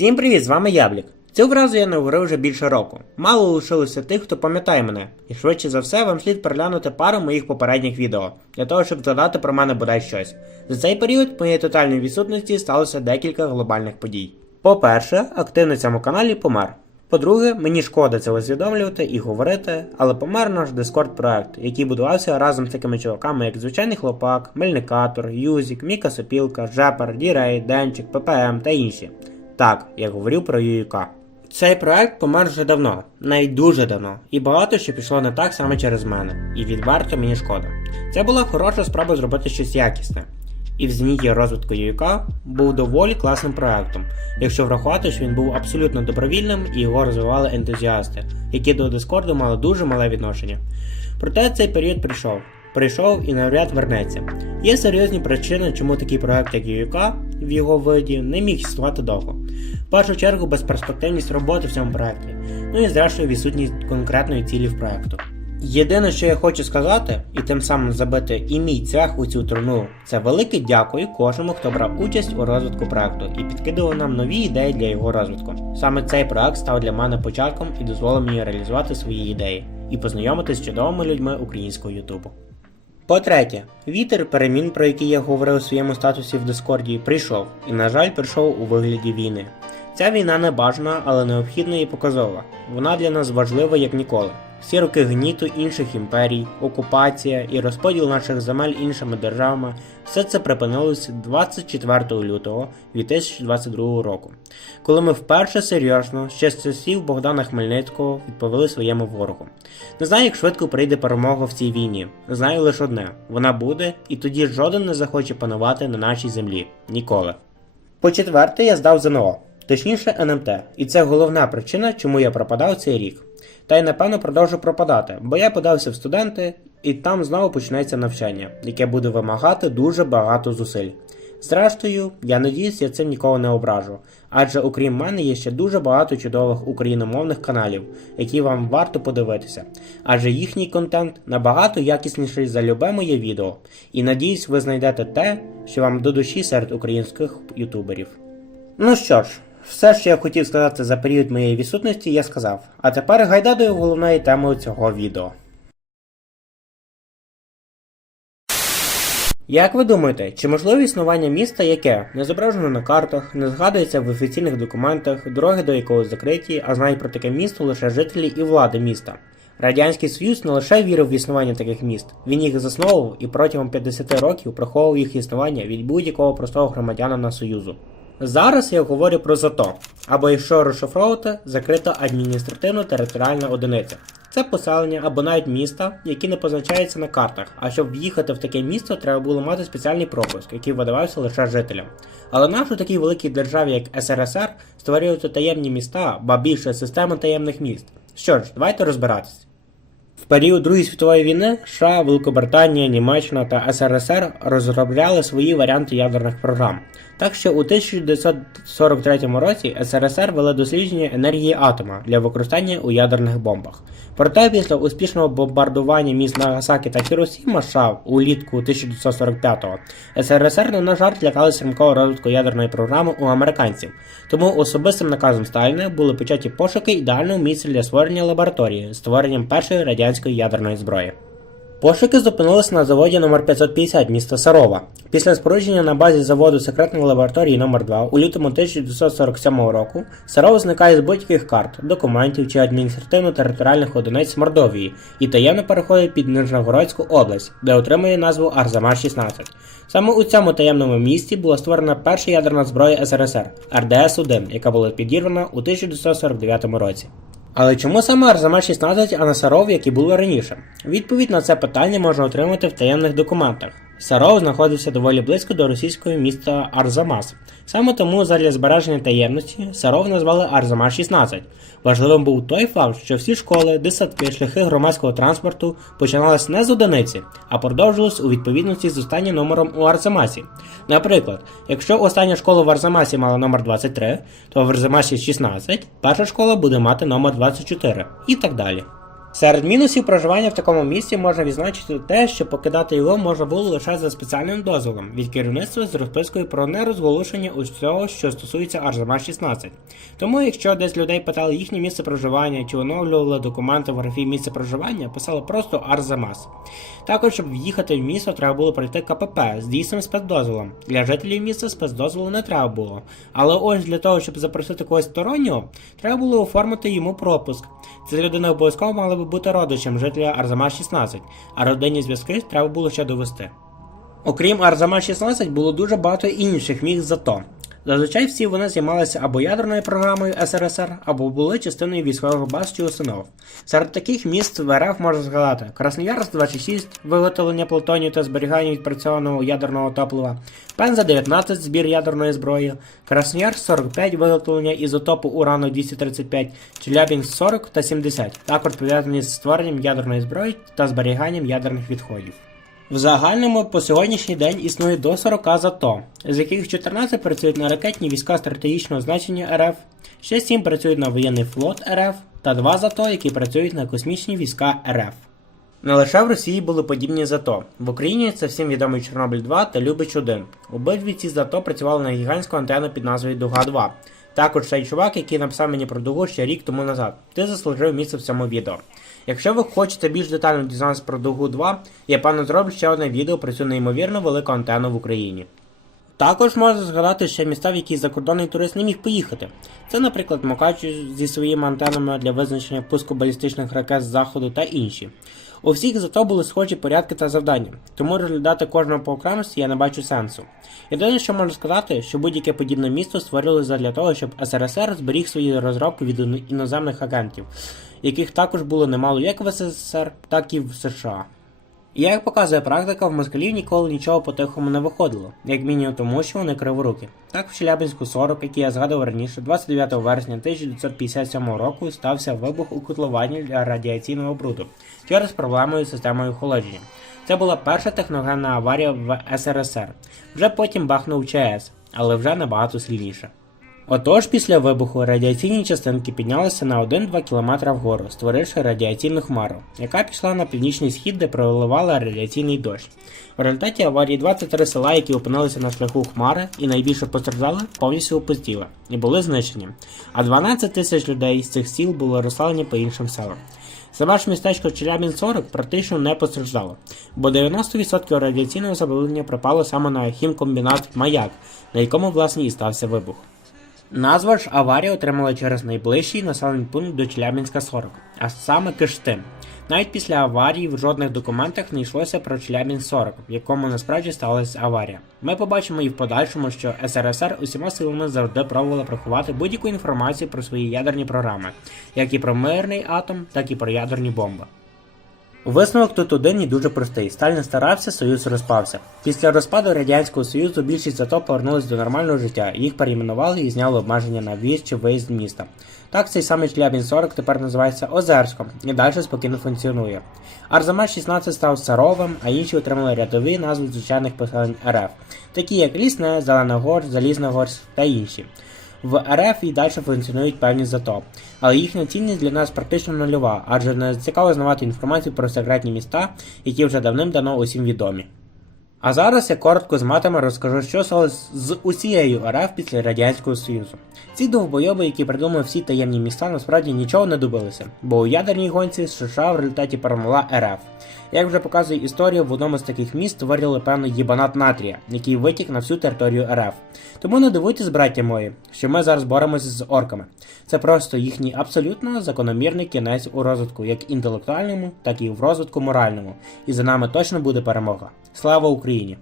Всім привіт, з вами Яблік. Цього разу я не говорив вже більше року. Мало лишилося тих, хто пам'ятає мене, і швидше за все вам слід переглянути пару моїх попередніх відео, для того, щоб згадати про мене бодай щось. За цей період моєї тотальної відсутності сталося декілька глобальних подій. По-перше, актив на цьому каналі помер. По-друге, мені шкода це усвідомлювати і говорити, але помер наш Discord проект, який будувався разом з такими чуваками, як звичайний хлопак, Мельникатор, Юзік, Міка Сопілка, Жепер, Дірей, Денчик, ППМ та інші. Так, я говорив про Ююка. Цей проект помер вже давно, навіть дуже давно, і багато що пішло не так саме через мене, і відверто мені шкода. Це була хороша спроба зробити щось якісне. І в зеніті розвитку Ююка був доволі класним проектом, якщо врахувати, що він був абсолютно добровільним і його розвивали ентузіасти, які до Дискорду мали дуже мале відношення. Проте цей період прийшов. Прийшов і навряд вернеться. Є серйозні причини, чому такий проект, як Ююка, в його виді, не міг існувати довго. В першу чергу безперспективність роботи в цьому проекті, ну і зрештою відсутність конкретної цілі в проекту. Єдине, що я хочу сказати, і тим самим забити і мій цех у цю труну, це велике дякую кожному, хто брав участь у розвитку проекту і підкидував нам нові ідеї для його розвитку. Саме цей проект став для мене початком і дозволив мені реалізувати свої ідеї і познайомитись з чудовими людьми українського Ютубу. По-третє, вітер перемін, про який я говорив у своєму статусі в Дискорді, прийшов, і, на жаль, прийшов у вигляді війни. Ця війна не бажана, але необхідна і показова. Вона для нас важлива як ніколи. Всі роки гніту інших імперій, окупація і розподіл наших земель іншими державами все це припинилося 24 лютого 2022 року, коли ми вперше серйозно ще з часів Богдана Хмельницького відповіли своєму ворогу. Не знаю, як швидко прийде перемога в цій війні. Знаю лише одне: вона буде, і тоді жоден не захоче панувати на нашій землі. Ніколи. По четверте, я здав ЗНО, точніше НМТ, і це головна причина, чому я пропадав цей рік. Та й напевно продовжу пропадати, бо я подався в студенти, і там знову почнеться навчання, яке буде вимагати дуже багато зусиль. Зрештою, я надіюсь, я цим нікого не ображу, адже окрім мене є ще дуже багато чудових україномовних каналів, які вам варто подивитися, адже їхній контент набагато якісніший за любе моє відео, і надіюсь, ви знайдете те, що вам до душі серед українських ютуберів. Ну що ж, все, що я хотів сказати за період моєї відсутності, я сказав. А тепер гайда до головної теми цього відео. Як ви думаєте, чи можливе існування міста, яке не зображено на картах, не згадується в офіційних документах, дороги до якого закриті, а знають про таке місто лише жителі і влади міста? Радянський Союз не лише вірив в існування таких міст, він їх засновував і протягом 50 років приховував їх існування від будь-якого простого громадянина Союзу. Зараз я говорю про ЗАТО, або якщо розшифровувати, закрита адміністративно-територіальна одиниця. Це поселення або навіть міста, які не позначаються на картах. А щоб в'їхати в таке місто, треба було мати спеціальний пропуск, який видавався лише жителям. Але нашу такій великій державі, як СРСР, створювати таємні міста, ба більше система таємних міст. Що ж, давайте розбиратись. В період Другої світової війни США, Великобританія, Німеччина та СРСР розробляли свої варіанти ядерних програм. Так що у 1943 році СРСР вели дослідження енергії атома для використання у ядерних бомбах. Проте після успішного бомбардування міст Нагасакі та Хіросіма США улітку 1945-го СРСР не на жарт лякалися стрімкого розвитку ядерної програми у американців. Тому особистим наказом Сталіна були початі пошуки ідеального місця для створення лабораторії з створенням першої радянської ядерної зброї. Пошуки зупинилися на заводі номер 550 міста Сарова. Після спорудження на базі заводу секретної лабораторії номер 2 у лютому 1947 року Саров зникає з будь-яких карт, документів чи адміністративно-територіальних одиниць Мордовії і таємно переходить під Нижногородську область, де отримує назву Арзамас-16. Саме у цьому таємному місті була створена перша ядерна зброя СРСР РДС-1, яка була підірвана у 1949 році. Але чому саме Арзамас 16, а не Саров, які були раніше? Відповідь на це питання можна отримати в таємних документах. Саров знаходився доволі близько до російського міста Арзамас. Саме тому задля збереження таємності Саров назвали Арзамас 16. Важливим був той факт, що всі школи, десятки, шляхи громадського транспорту починалися не з одиниці, а продовжувалися у відповідності з останнім номером у Арзамасі. Наприклад, якщо остання школа в Арзамасі мала номер 23, то в Арзамасі 16 перша школа буде мати номер 24 і так далі. Серед мінусів проживання в такому місці можна відзначити те, що покидати його можна було лише за спеціальним дозволом від керівництва з розпискою про нерозголошення усього, що стосується Арзама 16. Тому, якщо десь людей питали їхнє місце проживання чи оновлювали документи в графі місце проживання, писали просто Арзамас. Також, щоб в'їхати в місто, треба було пройти КПП з дійсним спецдозволом. Для жителів міста спецдозволу не треба було. Але ось для того, щоб запросити когось стороннього, треба було оформити йому пропуск. Ця людина обов'язково мала би бути родичем жителя Арзама 16, а родинні зв'язки треба було ще довести. Окрім Арзама 16, було дуже багато інших міст зато. Зазвичай всі вони займалися або ядерною програмою СРСР, або були частиною військових баз чи установ. Серед таких міст в РФ можна згадати Красноярськ 26 виготовлення плутонію та зберігання відпрацьованого ядерного топлива, Пенза 19 збір ядерної зброї, Красноярськ 45 виготовлення ізотопу урану 235, Челябінськ 40 та 70, також пов'язані з створенням ядерної зброї та зберіганням ядерних відходів. В загальному по сьогоднішній день існує до 40 ЗАТО, з яких 14 працюють на ракетні війська стратегічного значення РФ, ще 7 працюють на воєнний флот РФ та 2 ЗАТО, які працюють на космічні війська РФ. Не лише в Росії були подібні ЗАТО. В Україні це всім відомий Чорнобиль 2 та Любич 1. Обидві ці ЗАТО працювали на гігантську антенну під назвою Дуга 2. Також цей чувак, який написав мені про дугу ще рік тому назад. Ти заслужив місце в цьому відео. Якщо ви хочете більш детально дізнатися про Дугу 2, я певно зроблю ще одне відео про цю неймовірно велику антенну в Україні. Також можна згадати ще міста, в які закордонний турист не міг поїхати. Це, наприклад, Мокач зі своїми антенами для визначення пуску балістичних ракет з заходу та інші. У всіх зато були схожі порядки та завдання, тому розглядати кожного по окремості я не бачу сенсу. Єдине, що можу сказати, що будь-яке подібне місто створилося для того, щоб СРСР зберіг свої розробки від іноземних агентів, яких також було немало як в СССР, так і в США. Як показує практика, в москалів ніколи нічого по-тихому не виходило, як мінімум тому, що вони криворуки. Так в Челябинську 40, який я згадував раніше, 29 вересня 1957 року стався вибух у котловані для радіаційного бруду через проблему із системою охолодження. Це була перша техногенна аварія в СРСР. Вже потім бахнув ЧАЕС, але вже набагато сильніше. Отож, після вибуху радіаційні частинки піднялися на 1-2 км вгору, створивши радіаційну хмару, яка пішла на північний схід, де проливала радіаційний дощ. В результаті аварії 23 села, які опинилися на шляху хмари і найбільше постраждали, повністю опустіли і були знищені. А 12 тисяч людей з цих сіл були розслані по іншим селам. Саме ж містечко Челябін 40 практично не постраждало, бо 90% радіаційного забруднення припало саме на хімкомбінат Маяк, на якому власне і стався вибух. Назва ж аварія отримала через найближчий населений пункт до Челябінська 40, а саме Киштин. Навіть після аварії в жодних документах не йшлося про Челябін 40, в якому насправді сталася аварія. Ми побачимо і в подальшому, що СРСР усіма силами завжди пробувала приховати будь-яку інформацію про свої ядерні програми, як і про мирний атом, так і про ядерні бомби. Висновок тут один і дуже простий. Сталін старався, Союз розпався. Після розпаду Радянського Союзу більшість зато повернулись до нормального життя. Їх перейменували і зняли обмеження на в'їзд чи виїзд міста. Так цей самий Шлябін 40 тепер називається Озерськом і далі спокійно функціонує. Арзамас 16 став Саровим, а інші отримали рядові назви звичайних поселень РФ, такі як Лісне, Зеленогорськ, Залізногорськ та інші. В РФ і далі функціонують певні зато, але їхня цінність для нас практично нульова, адже не цікаво знавати інформацію про секретні міста, які вже давним-давно усім відомі. А зараз я коротко з матами розкажу, що сталося з усією РФ після Радянського Союзу. Ці довбойоби, які придумали всі таємні міста, насправді нічого не добилися, бо у ядерній гонці США в результаті перемогла РФ. Як вже показує історія, в одному з таких міст створили певний їбанат натрія, який витік на всю територію РФ. Тому не дивуйтесь, браття мої, що ми зараз боремося з орками. Це просто їхній абсолютно закономірний кінець у розвитку, як інтелектуальному, так і в розвитку моральному. І за нами точно буде перемога. Слава Україні!